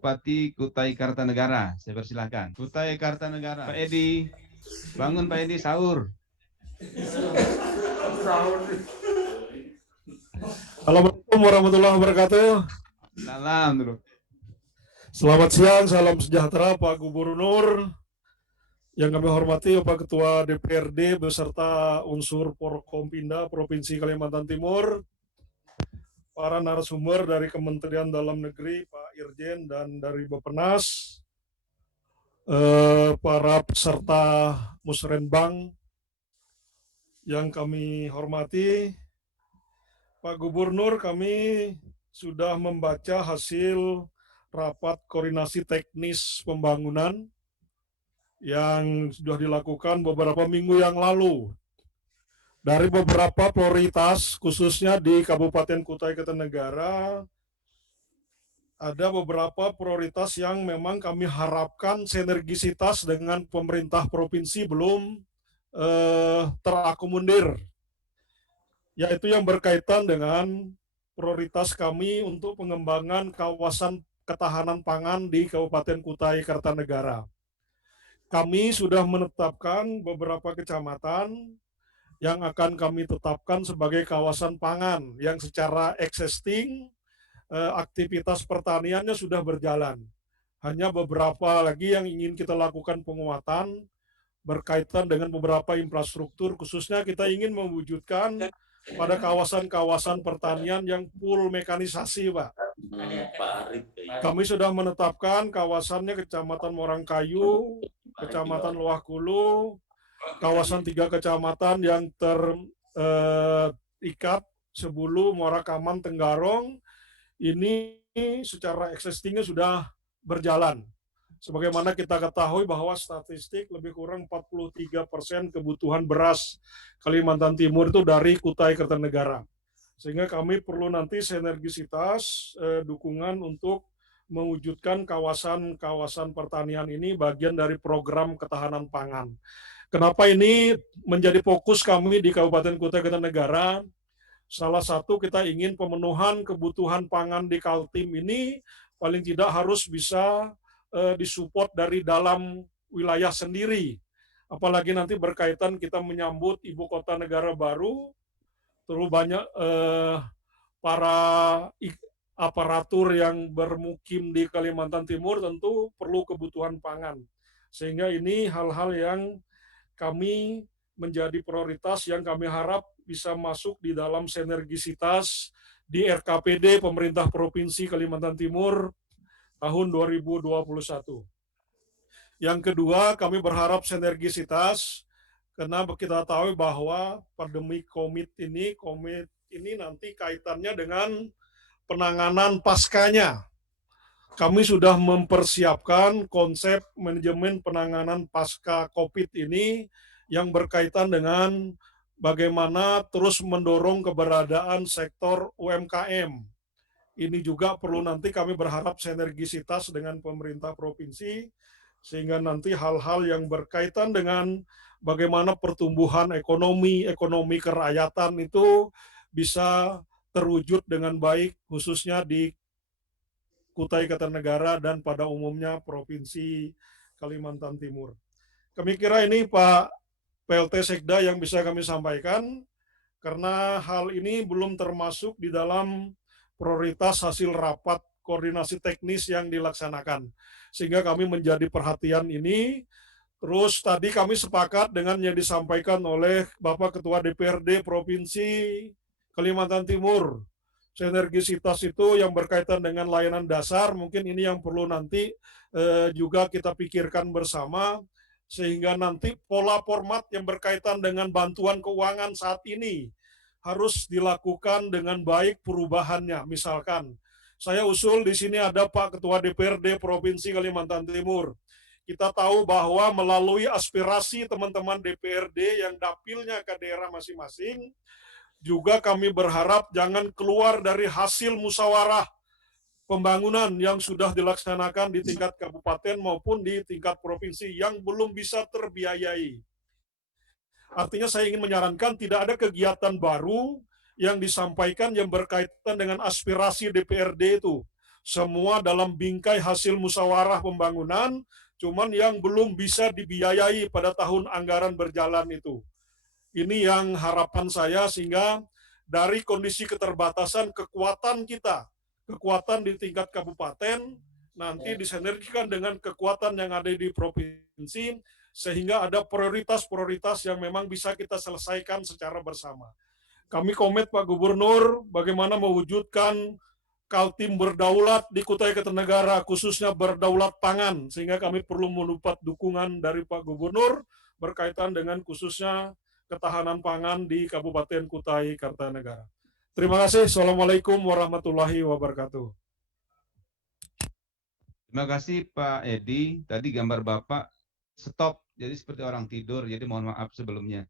Bupati Kutai Kartanegara. Saya persilahkan. Kutai Kartanegara. Pak Edi, bangun Pak Edi, sahur. Assalamualaikum warahmatullahi wabarakatuh. Salam dulu. Selamat siang, salam sejahtera Pak Gubernur. Yang kami hormati Pak Ketua DPRD beserta unsur Forkompinda Provinsi Kalimantan Timur, para narasumber dari Kementerian Dalam Negeri, Pak Irjen, dan dari Bappenas, para peserta Musrenbang yang kami hormati. Pak Gubernur, kami sudah membaca hasil rapat koordinasi teknis pembangunan yang sudah dilakukan beberapa minggu yang lalu. Dari beberapa prioritas, khususnya di Kabupaten Kutai Kartanegara, ada beberapa prioritas yang memang kami harapkan sinergisitas dengan pemerintah provinsi belum terakomodir, yaitu yang berkaitan dengan prioritas kami untuk pengembangan kawasan ketahanan pangan di Kabupaten Kutai Kartanegara. Kami sudah menetapkan beberapa kecamatan yang akan kami tetapkan sebagai kawasan pangan yang secara existing aktivitas pertaniannya sudah berjalan. Hanya beberapa lagi yang ingin kita lakukan penguatan berkaitan dengan beberapa infrastruktur, khususnya kita ingin mewujudkan pada kawasan-kawasan pertanian yang full mekanisasi, Pak. Kami sudah menetapkan kawasannya Kecamatan Morangkayu, Kecamatan Loah Kulu, kawasan 3 kecamatan yang terikat Sebulu, Muara Kaman, Tenggarong. Ini secara existingnya sudah berjalan. Sebagaimana kita ketahui bahwa statistik lebih kurang 43% kebutuhan beras Kalimantan Timur itu dari Kutai Kartanegara. Sehingga kami perlu nanti sinergisitas, dukungan untuk mewujudkan kawasan-kawasan pertanian ini bagian dari program ketahanan pangan. Kenapa ini menjadi fokus kami di Kabupaten Kutai Kartanegara? Salah satu kita ingin pemenuhan kebutuhan pangan di Kaltim ini paling tidak harus bisa disupport dari dalam wilayah sendiri. Apalagi nanti berkaitan kita menyambut ibu kota negara baru, terlalu banyak para aparatur yang bermukim di Kalimantan Timur tentu perlu kebutuhan pangan. Sehingga ini hal-hal yang kami menjadi prioritas yang kami harap bisa masuk di dalam sinergisitas di RKPD Pemerintah Provinsi Kalimantan Timur tahun 2021. Yang kedua, kami berharap sinergisitas karena kita tahu bahwa pandemi COVID ini nanti kaitannya dengan penanganan paskanya. Kami sudah mempersiapkan konsep manajemen penanganan pasca COVID ini yang berkaitan dengan bagaimana terus mendorong keberadaan sektor UMKM. Ini juga perlu nanti kami berharap sinergisitas dengan pemerintah provinsi, sehingga nanti hal-hal yang berkaitan dengan bagaimana pertumbuhan ekonomi kerakyatan itu bisa terwujud dengan baik, khususnya di Kutai Kartanegara dan pada umumnya Provinsi Kalimantan Timur. Kami kira ini Pak PLT Sekda yang bisa kami sampaikan, karena hal ini belum termasuk di dalam prioritas hasil rapat koordinasi teknis yang dilaksanakan. Sehingga kami menjadi perhatian ini. Terus tadi kami sepakat dengan yang disampaikan oleh Bapak Ketua DPRD Provinsi Kalimantan Timur. Sinergisitas itu yang berkaitan dengan layanan dasar, mungkin ini yang perlu nanti juga kita pikirkan bersama, sehingga nanti pola format yang berkaitan dengan bantuan keuangan saat ini harus dilakukan dengan baik perubahannya. Misalkan, saya usul di sini ada Pak Ketua DPRD Provinsi Kalimantan Timur. Kita tahu bahwa melalui aspirasi teman-teman DPRD yang dapilnya ke daerah masing-masing, juga kami berharap jangan keluar dari hasil musyawarah pembangunan yang sudah dilaksanakan di tingkat kabupaten maupun di tingkat provinsi yang belum bisa terbiayai. Artinya saya ingin menyarankan tidak ada kegiatan baru yang disampaikan yang berkaitan dengan aspirasi DPRD itu. semua dalam bingkai hasil musyawarah pembangunan, cuman yang belum bisa dibiayai pada tahun anggaran berjalan itu. Ini yang harapan saya, sehingga dari kondisi keterbatasan kekuatan kita, kekuatan di tingkat kabupaten, nanti disinergikan dengan kekuatan yang ada di provinsi, sehingga ada prioritas-prioritas yang memang bisa kita selesaikan secara bersama. Kami komit Pak Gubernur bagaimana mewujudkan Kaltim berdaulat di Kutai Kartanegara, khususnya berdaulat pangan, sehingga kami perlu mendapat dukungan dari Pak Gubernur berkaitan dengan khususnya ketahanan pangan di Kabupaten Kutai Kartanegara. Terima kasih. Assalamualaikum warahmatullahi wabarakatuh. Terima kasih Pak Edi. Tadi gambar Bapak stop, jadi seperti orang tidur, jadi mohon maaf sebelumnya.